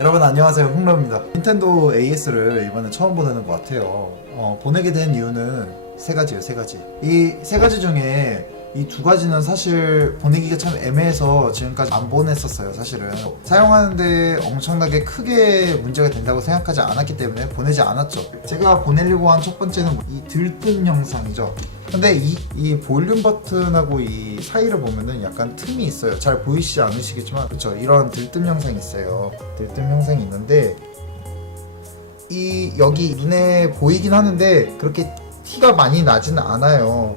여러분 안녕하세요. 홍로입니다. 닌텐도 AS를 이번에 처음 보내는 것 같아요. 어, 보내게 된 이유는 세 가지예요 세 가지. 이 세 가지 중에 이 두 가지는 사실 보내기가 참 애매해서 지금까지 안 보냈었어요 사실은 사용하는데 엄청나게 크게 문제가 된다고 생각하지 않았기 때문에 보내지 않았죠 제가 보내려고 한 첫 번째는 이 들뜬 영상이죠 근데 이, 이 볼륨 버튼하고 이 사이를 보면은 약간 틈이 있어요. 잘 보이시지 않으시겠지만, 그쵸. 이런 들뜸 영상이 있어요. 들뜸 영상이 있는데, 이, 여기 눈에 보이긴 하는데, 그렇게 티가 많이 나지는 않아요.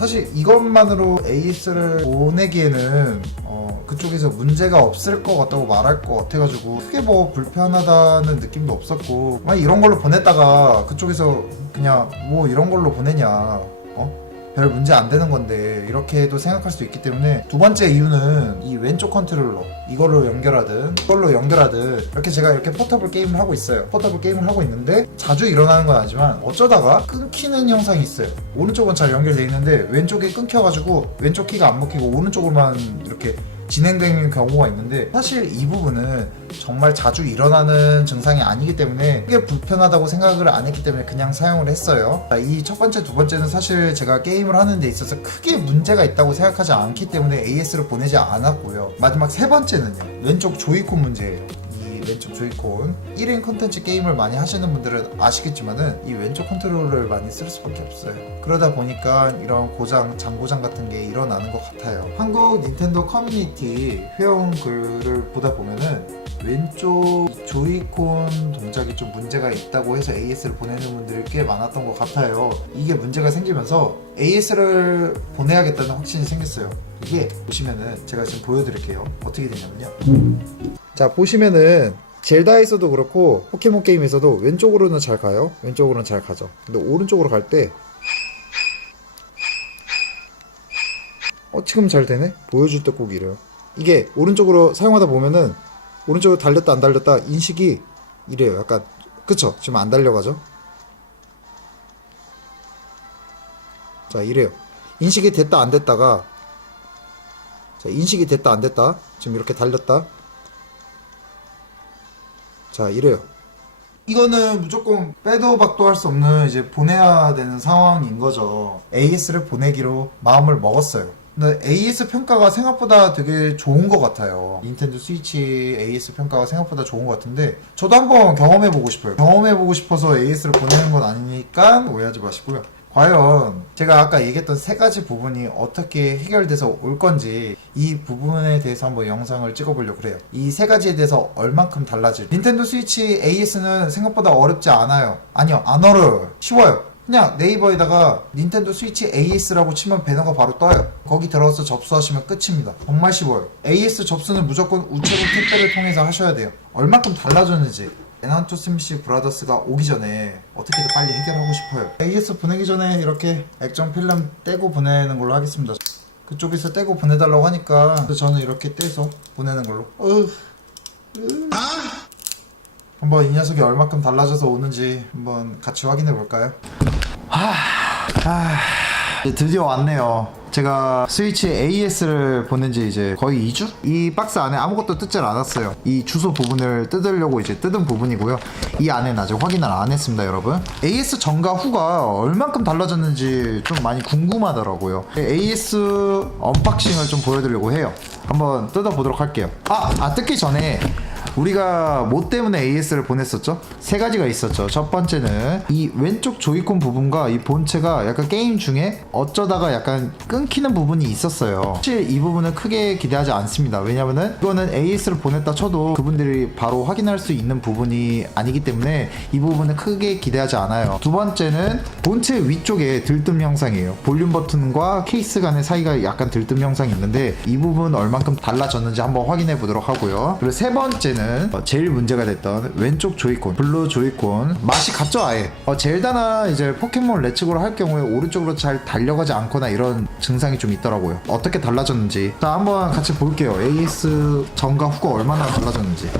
사실 이것만으로 AS를 보내기에는, 어, 그쪽에서 문제가 없을 것 같다고 말할 것 같아가지고, 크게 뭐 불편하다는 느낌도 없었고, 만약 이런 걸로 보냈다가 그쪽에서 그냥 뭐 이런 걸로 보내냐, 어? 별 문제 안 되는 건데 이렇게도 생각할 수 있기 때문에 두 번째 이유는 이 왼쪽 컨트롤러 이걸로 연결하든 이걸로 연결하든 이렇게 제가 이렇게 포터블 게임을 하고 있어요. 포터블 게임을 하고 있는데 자주 일어나는 건 아니지만 어쩌다가 끊기는 현상이 있어요. 오른쪽은 잘 연결돼 있는데 왼쪽이 끊겨가지고 왼쪽 키가 안 먹히고 오른쪽으로만 이렇게 진행되는 경우가 있는데 사실 이 부분은 정말 자주 일어나는 증상이 아니기 때문에 크게 불편하다고 생각을 안 했기 때문에 그냥 사용을 했어요. 이 첫 번째, 두 번째는 사실 제가 게임을 하는 데 있어서 크게 문제가 있다고 생각하지 않기 때문에 AS를 보내지 않았고요. 마지막 세 번째는요. 왼쪽 조이콘 문제예요. 이 왼쪽 조이콘. 1인 컨텐츠 게임을 많이 하시는 분들은 아시겠지만은 이 왼쪽 컨트롤을 많이 쓸 수밖에 없어요. 그러다 보니까 이런 고장, 장고장 같은 게 일어나는 것 같아요. 한국 닌텐도 커뮤니티 회원 글을 보다 보면은 왼쪽 조이콘 동작이 좀 문제가 있다고 해서 AS를 보내는 분들이 꽤 많았던 것 같아요. 이게 문제가 생기면서 AS를 보내야겠다는 확신이 생겼어요. 이게 보시면은 제가 지금 보여드릴게요. 어떻게 되냐면요 자 보시면은 젤다에서도 그렇고 포켓몬 게임에서도 왼쪽으로는 잘 가요. 왼쪽으로는 잘 가죠. 근데 오른쪽으로 갈 때 어, 지금 잘 되네? 보여줄 때 꼭 이래요. 이게 오른쪽으로 사용하다 보면은 오른쪽으로 달렸다 안 달렸다 인식이 이래요. 약간 그쵸? 지금 안 달려가죠? 자 이래요. 인식이 됐다 안 됐다가 자 인식이 됐다 안 됐다. 지금 이렇게 달렸다 자 이래요. 이거는 무조건 빼도 박도 할 수 없는 이제 보내야 되는 상황인 거죠. AS를 보내기로 마음을 먹었어요. 근데 AS 평가가 생각보다 되게 좋은 것 같아요. 닌텐도 스위치 AS 평가가 생각보다 좋은 것 같은데 저도 한번 경험해보고 싶어요. 경험해보고 싶어서 AS를 보내는 건 아니니까 오해하지 마시고요 과연 제가 아까 얘기했던 세 가지 부분이 어떻게 해결돼서 올 건지 이 부분에 대해서 한번 영상을 찍어보려고 그래요. 이 세 가지에 대해서 얼만큼 달라질 닌텐도 스위치 AS는 생각보다 어렵지 않아요. 아니요, 안 어려워요. 쉬워요. 그냥 네이버에다가 닌텐도 스위치 AS라고 치면 배너가 바로 떠요. 거기 들어가서 접수하시면 끝입니다. 정말 쉬워요. AS 접수는 무조건 우체국 택배를 통해서 하셔야 돼요. 얼만큼 달라졌는지 에난토 스미시 브라더스가 오기 전에 어떻게든 빨리 해결하고 싶어요. AS 보내기 전에 이렇게 액정 필름 떼고 보내는 걸로 하겠습니다. 그쪽에서 떼고 보내달라고 하니까 저는 이렇게 떼서 보내는 걸로. 어휴. 으. 한번 이 녀석이 얼마큼 달라져서 오는지 한번 같이 확인해 볼까요? 네, 드디어 왔네요. 제가 스위치 AS를 보낸 지 이제 거의 2주? 이 박스 안에 아무것도 뜯질 않았어요. 이 주소 부분을 뜯으려고 이제 뜯은 부분이고요. 이 안에는 아직 확인을 안 했습니다, 여러분. AS 전과 후가 얼만큼 달라졌는지 좀 많이 궁금하더라고요. AS 언박싱을 좀 보여드리려고 해요. 한번 뜯어보도록 할게요. 아, 아 뜯기 전에 우리가 뭐 때문에 AS를 보냈었죠? 세 가지가 있었죠. 첫 번째는 이 왼쪽 조이콘 부분과 이 본체가 약간 게임 중에 어쩌다가 약간 끊기는 부분이 있었어요. 사실 이 부분은 크게 기대하지 않습니다. 왜냐면은 이거는 AS를 보냈다 쳐도 그분들이 바로 확인할 수 있는 부분이 아니기 때문에 이 부분은 크게 기대하지 않아요. 두 번째는 본체 위쪽에 들뜸 영상이에요. 볼륨 버튼과 케이스 간의 사이가 약간 들뜸 영상이 있는데 이 부분 얼만큼 달라졌는지 한번 확인해 보도록 하고요. 그리고 세 번째는 어, 제일 문제가 됐던 왼쪽 조이콘, 블루 조이콘 맛이 같죠 아예. 어, 젤다나 이제 포켓몬 레츠고를 할 경우에 오른쪽으로 잘 달려가지 않거나 이런 증상이 좀 있더라고요. 어떻게 달라졌는지 자 한번 같이 볼게요. AS 전과 후가 얼마나 달라졌는지.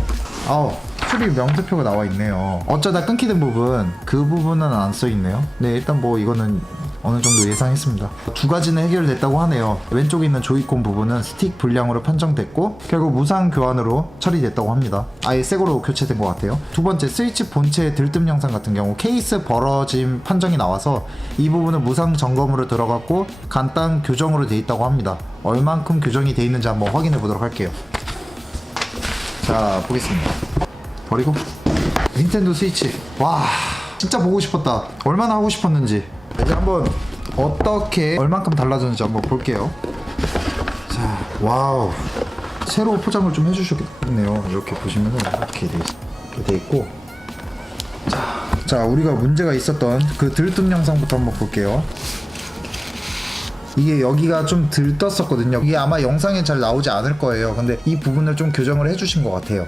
아우 수리 명세표가 나와 있네요. 어쩌다 끊기는 부분 그 부분은 안 써 있네요. 네 일단 뭐 이거는 어느 정도 예상했습니다. 두 가지는 해결됐다고 하네요. 왼쪽에 있는 조이콘 부분은 스틱 불량으로 판정됐고 결국 무상 교환으로 처리됐다고 합니다. 아예 새거로 교체된 것 같아요. 두 번째 스위치 본체 들뜸 영상 같은 경우 케이스 벌어짐 판정이 나와서 이 부분은 무상 점검으로 들어갔고 간단 교정으로 돼 있다고 합니다. 얼만큼 교정이 돼 있는지 한번 확인해 보도록 할게요. 자 보겠습니다. 버리고 닌텐도 스위치 와 진짜 보고 싶었다 얼마나 하고 싶었는지 이제 한번 어떻게 얼만큼 달라졌는지 한번 볼게요 자 와우 새로 포장을 좀 해주셨네요 이렇게 보시면은 이렇게 돼 있고 자, 자 우리가 문제가 있었던 그 들뜸 영상부터 한번 볼게요 이게 여기가 좀 들떴었거든요. 이게 아마 영상에 잘 나오지 않을 거예요. 근데 이 부분을 좀 교정을 해주신 것 같아요.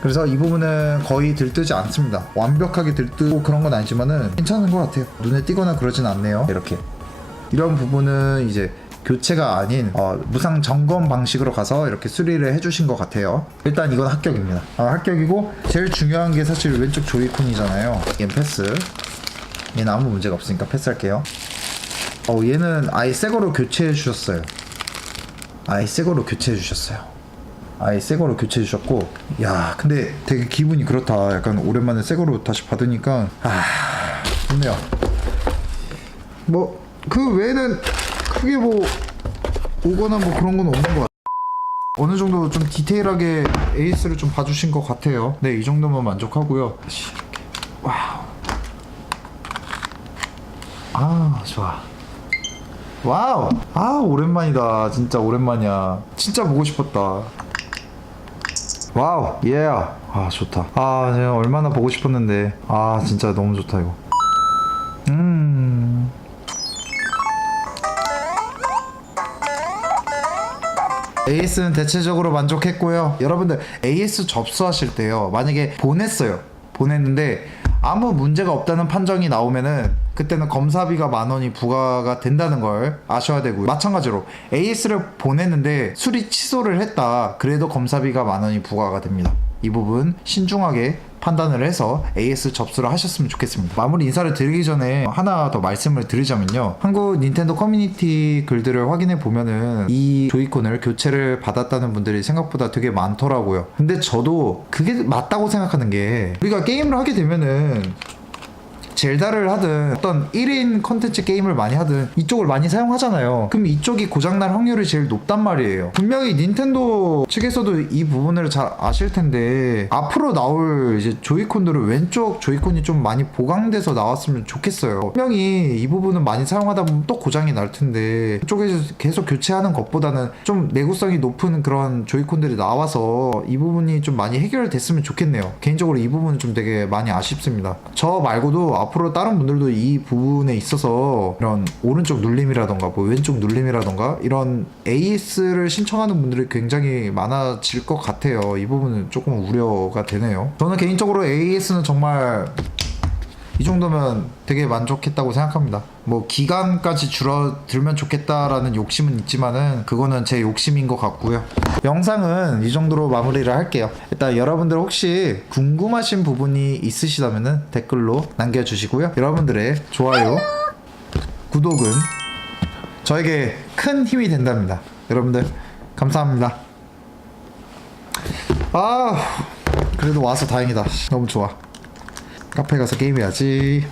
그래서 이 부분은 거의 들뜨지 않습니다. 완벽하게 들뜨고 그런 건 아니지만은 괜찮은 것 같아요. 눈에 띄거나 그러진 않네요. 이렇게. 이런 부분은 이제 교체가 아닌 어, 무상 점검 방식으로 가서 이렇게 수리를 해주신 것 같아요. 일단 이건 합격입니다. 아, 합격이고 제일 중요한 게 사실 왼쪽 조이콘이잖아요. 얘는 패스. 얘는 아무 문제가 없으니까 패스할게요. 어, 얘는 아예 새 거로 교체해 주셨어요. 아예 새 거로 교체해 주셨어요. 아예 새 거로 교체해 주셨고, 야, 근데 되게 기분이 그렇다. 약간 오랜만에 새 거로 다시 받으니까, 아, 좋네요. 뭐, 그 외에는 크게 뭐, 오거나 뭐 그런 건 없는 것 같아요. 어느 정도 좀 디테일하게 에이스를 좀 봐주신 것 같아요. 네, 이 정도면 만족하고요. 와우. 아, 좋아. 와우! 아, 오랜만이다. 진짜 오랜만이야. 진짜 보고 싶었다. 와우! 예! 아, 좋다. 아, 제가 얼마나 보고 싶었는데. 아, 진짜 너무 좋다, 이거. 음. AS는 대체적으로 만족했고요. 여러분들 AS 접수하실 때요. 만약에 보냈어요. 보냈는데 아무 문제가 없다는 판정이 나오면은 그때는 검사비가 만 원이 부과가 된다는 걸 아셔야 되고요. 마찬가지로 AS를 보냈는데 수리 취소를 했다. 그래도 검사비가 만 원이 부과가 됩니다. 이 부분 신중하게 판단을 해서 AS 접수를 하셨으면 좋겠습니다. 마무리 인사를 드리기 전에 하나 더 말씀을 드리자면요. 한국 닌텐도 커뮤니티 글들을 확인해 보면은 이 조이콘을 교체를 받았다는 분들이 생각보다 되게 많더라고요. 근데 저도 그게 맞다고 생각하는 게 우리가 게임을 하게 되면은 젤다를 하든 어떤 1인 컨텐츠 게임을 많이 하든 이쪽을 많이 사용하잖아요. 그럼 이쪽이 고장날 확률이 제일 높단 말이에요. 분명히 닌텐도 측에서도 이 부분을 잘 아실 텐데 앞으로 나올 이제 조이콘들은 왼쪽 조이콘이 좀 많이 보강돼서 나왔으면 좋겠어요. 분명히 이 부분은 많이 사용하다 보면 또 고장이 날 텐데 이쪽에서 계속 교체하는 것보다는 좀 내구성이 높은 그런 조이콘들이 나와서 이 부분이 좀 많이 해결됐으면 좋겠네요. 개인적으로 이 부분은 좀 되게 많이 아쉽습니다. 저 말고도 앞으로 다른 분들도 이 부분에 있어서 이런 오른쪽 눌림이라던가 뭐 왼쪽 눌림이라던가 이런 AS를 신청하는 분들이 굉장히 많아질 것 같아요. 이 부분은 조금 우려가 되네요. 저는 개인적으로 AS는 정말 이 정도면 되게 만족했다고 생각합니다. 뭐 기간까지 줄어들면 좋겠다라는 욕심은 있지만은 그거는 제 욕심인 것 같고요. 영상은 이 정도로 마무리를 할게요. 일단 여러분들 혹시 궁금하신 부분이 있으시다면은 댓글로 남겨주시고요. 여러분들의 좋아요, 구독은 저에게 큰 힘이 된답니다. 여러분들 감사합니다. 아 그래도 와서 다행이다. 너무 좋아. 카페 가서 게임해야지.